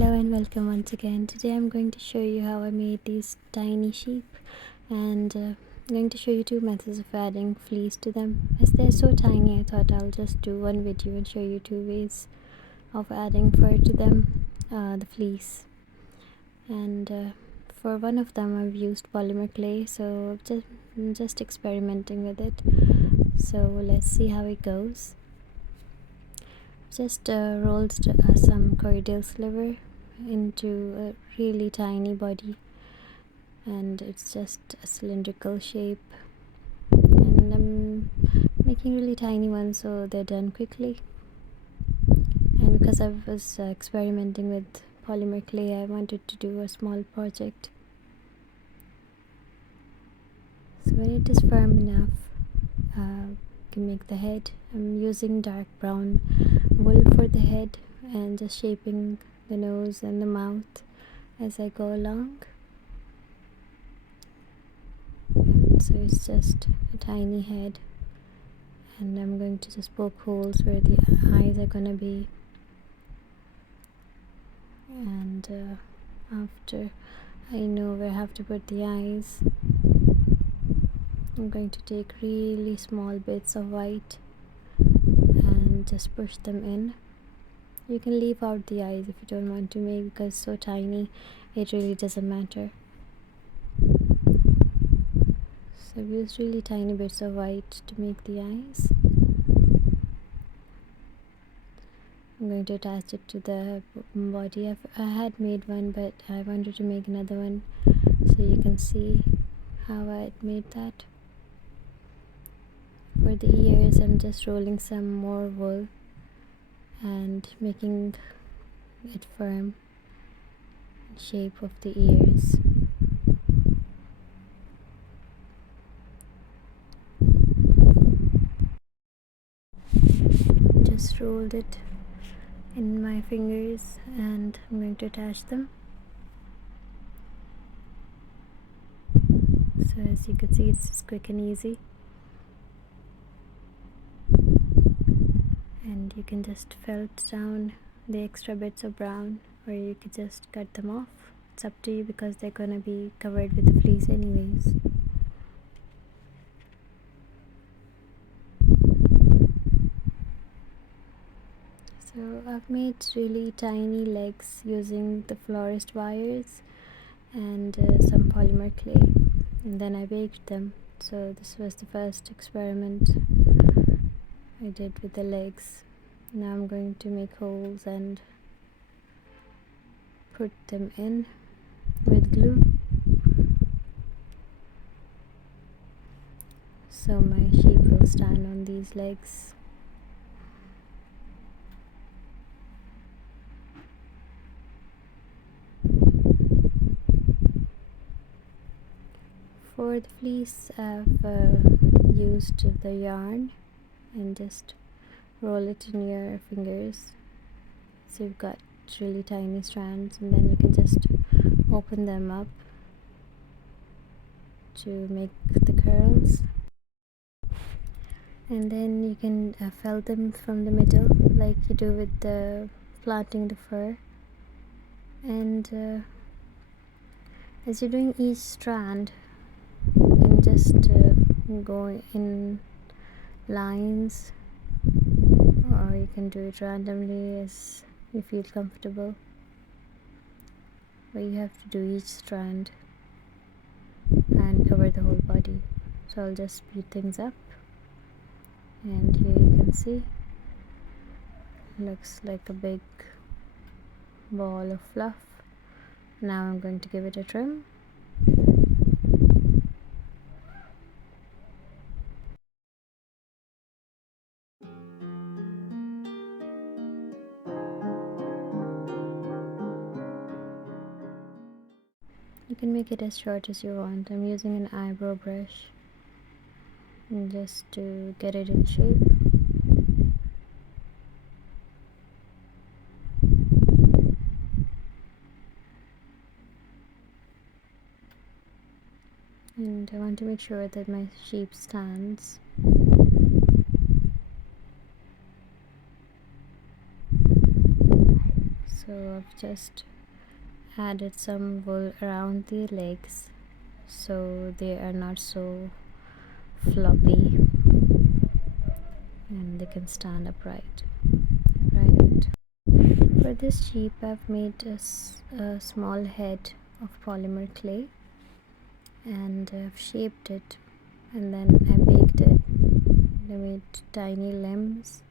Hello and welcome once again. Today I'm going to show you how I made these tiny sheep, and I'm going to show you two methods of adding fleece to them. As they're so tiny, I thought I'll just do one video and show you two ways of adding fur to them, the fleece. And for one of them I've used polymer clay, so I'm just experimenting with it. So let's see how it goes. Just rolled some cordial sliver into a really tiny body, and it's just a cylindrical shape, and I'm making really tiny ones so they're done quickly. And because I was experimenting with polymer clay, I wanted to do a small project. So when it is firm enough, you can make the head. I'm using dark brown wool for the head and just shaping the nose and the mouth as I go along. And so it's just a tiny head, and I'm going to just poke holes where the eyes are gonna be. And after I know where I have to put the eyes, I'm going to take really small bits of white and just push them in. You can leave out the eyes if you don't want to make, because so tiny it really doesn't matter. So I've used really tiny bits of white to make the eyes. I'm going to attach it to the body. I had made one, but I wanted to make another one so you can see how I made that. For the ears, I'm just rolling some more wool and making it firm shape of the ears. Just rolled it in my fingers, and I'm going to attach them. So as you can see, it's just quick and easy, and you can just felt down the extra bits of brown, or you could just cut them off. It's up to you, because they're gonna be covered with the fleece anyways. So I've made really tiny legs using the florist wires and some polymer clay, and then I baked them. So this was the first experiment I did with the legs. Now I'm going to make holes and put them in with glue, so my sheep will stand on these legs. For the fleece, I've used the yarn and just roll it in your fingers, so you've got really tiny strands, and then you can just open them up to make the curls, and then you can fell them from the middle like you do with the planting the fur. And as you're doing each strand, you can just go in lines, or you can do it randomly as you feel comfortable, but you have to do each strand and cover the whole body. So I'll just speed things up, and here you can see looks like a big ball of fluff. Now I'm going to give it a trim. You can make it as short as you want. I'm using an eyebrow brush and just to get it in shape. And I want to make sure that my sheep stands. So I've just added some wool around the legs so they are not so floppy and they can stand upright. Right. For this sheep, I've made a small head of polymer clay, and I've shaped it, and then I baked it. I made tiny limbs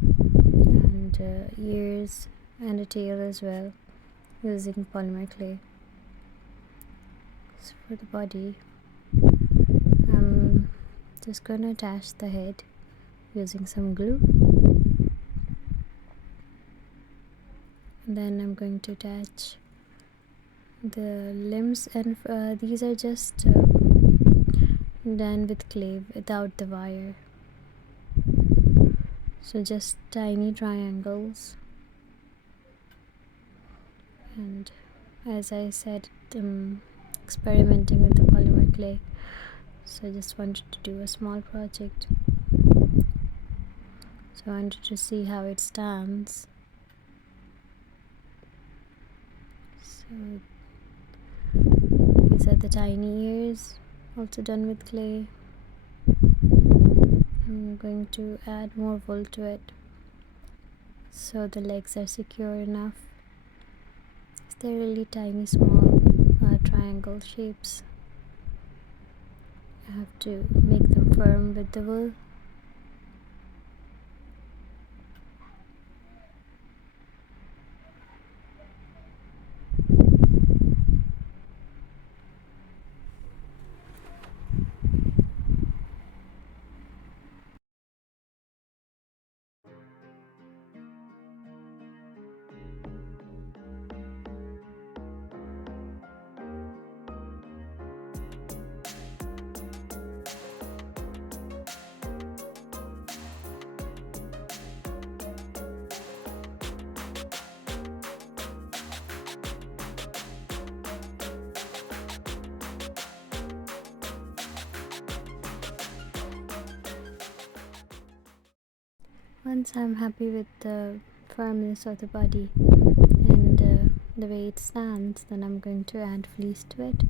and ears and a tail as well using polymer clay. So for the body, I'm just gonna attach the head using some glue, and then I'm going to attach the limbs, and these are just done with clay without the wire, so just tiny triangles. And as I said, experimenting with the polymer clay, so I just wanted to do a small project, so I wanted to see how it stands. So these are the tiny ears, also done with clay. I'm going to add more wool to it so the legs are secure enough. They're really tiny, small triangle shapes. I have to make them firm with the wool. Once I'm happy with the firmness of the body and the way it stands, then I'm going to add fleece to it.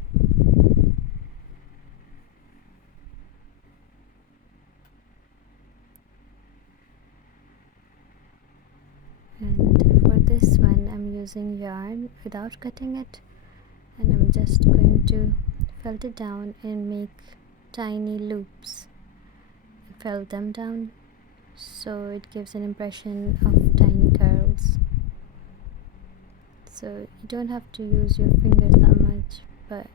And for this one, I'm using yarn without cutting it, and I'm just going to felt it down and make tiny loops and felt them down, so it gives an impression of tiny curls. So you don't have to use your fingers that much, but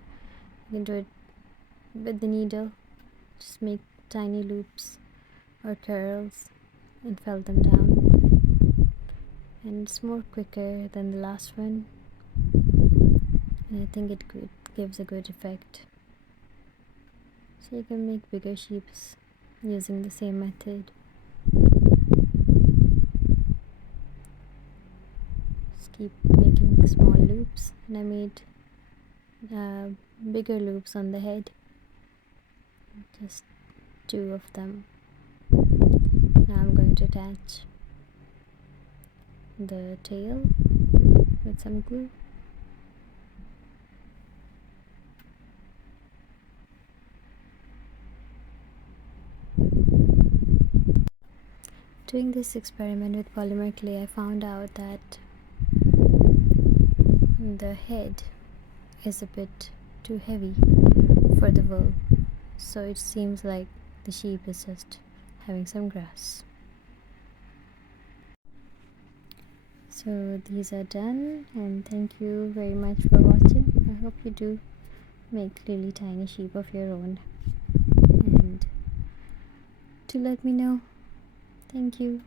you can do it with the needle. Just make tiny loops or curls and felt them down, and it's more quicker than the last one, and I think it gives a good effect. So you can make bigger sheeps using the same method. Just keep making small loops, and I made bigger loops on the head, just 2 of them. Now I'm going to attach the tail with some glue. Doing this experiment with polymer clay, I found out that the head is a bit too heavy for the wool, so it seems like the sheep is just having some grass. So these are done, and thank you very much for watching. I hope you do make really tiny sheep of your own, and to let me know. Thank you.